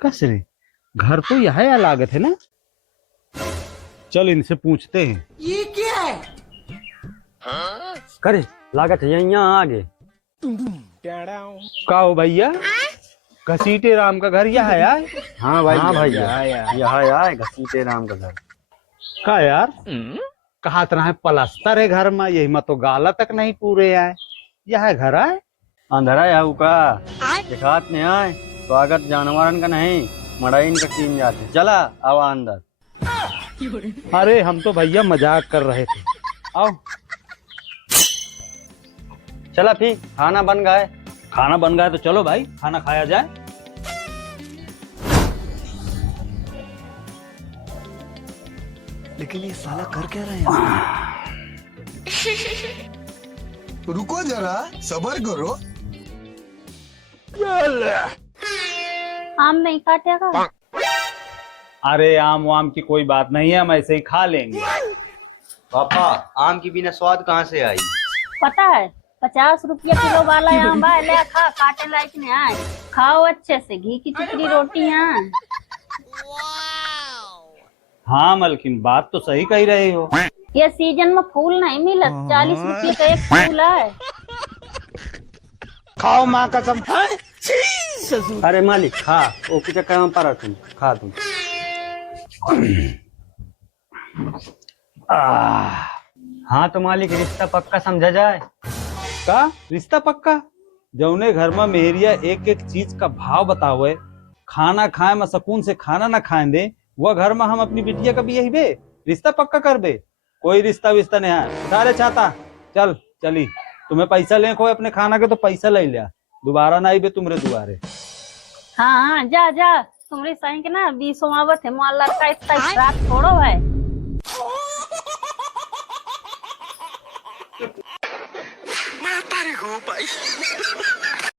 कसरे घर तो यह है लागत है ना। चल इनसे पूछते हैं। ये क्या है? करे लागत है यहाँ आगे। का हो भैया, घसीटे राम का घर यह है यार। हाँ भाई, हाँ भाई, यार यहाँ यार घसीटे राम का घर। का यार कहा तरह है पलस्तर है घर में, यही में तो गाला तक नहीं पूरे आए। यह घर आए अंधेरा है का दिखात नहीं आए। स्वागत जानवरन का नहीं, मड़ाइन का टीम जाते। चला अब अंदर। अरे हम तो भैया मजाक कर रहे थे। आओ चला फिर खाना बन गए। खाना बन गया तो चलो भाई खाना खाया जाए। लेकिन ये साला कर क्या रहे हैं? रुको जरा, सबर करो। आम नहीं काटेगा? अरे आम वाम की कोई बात नहीं है, हम ऐसे ही खा लेंगे। पापा आम की बिना स्वाद कहाँ से आई? पता है 50 रुपया किलो वाला आम है, ले खा, काटे लायक नहीं है। खाओ अच्छे से, घी की चिपड़ी रोटियां। हाँ मलकिन बात तो सही कही रही हो। ये सीजन में फूल नहीं मिलत, 40 रुपये का एक फूल है। खाओ माँ कसम। अरे मालिक खा, वो के चक्कर में पड़ा तुम। खा तुम। हाँ तो मालिक रिश्ता पक्का समझा जाए। का रिश्ता पक्का? जौने घर में मेहरिया एक एक चीज का भाव बतावे, खाना खाए में सुकून से खाना ना खाए दे, वह घर में हम अपनी बिटिया का भी यही बे रिश्ता पक्का कर बे। कोई रिश्ता विश्ता नहीं है। सारे चाहता चल चली, तुम्हें पैसा ले को अपने खाना के तो पैसा ले लिया, दोबारा ना आई बे तुम्हारे दुआरे। हाँ जा जा, तुम्हारी सही के ना 20 आवत है, मोहल्ला का इतना रात छोड़ो है। माता रे हो भाई।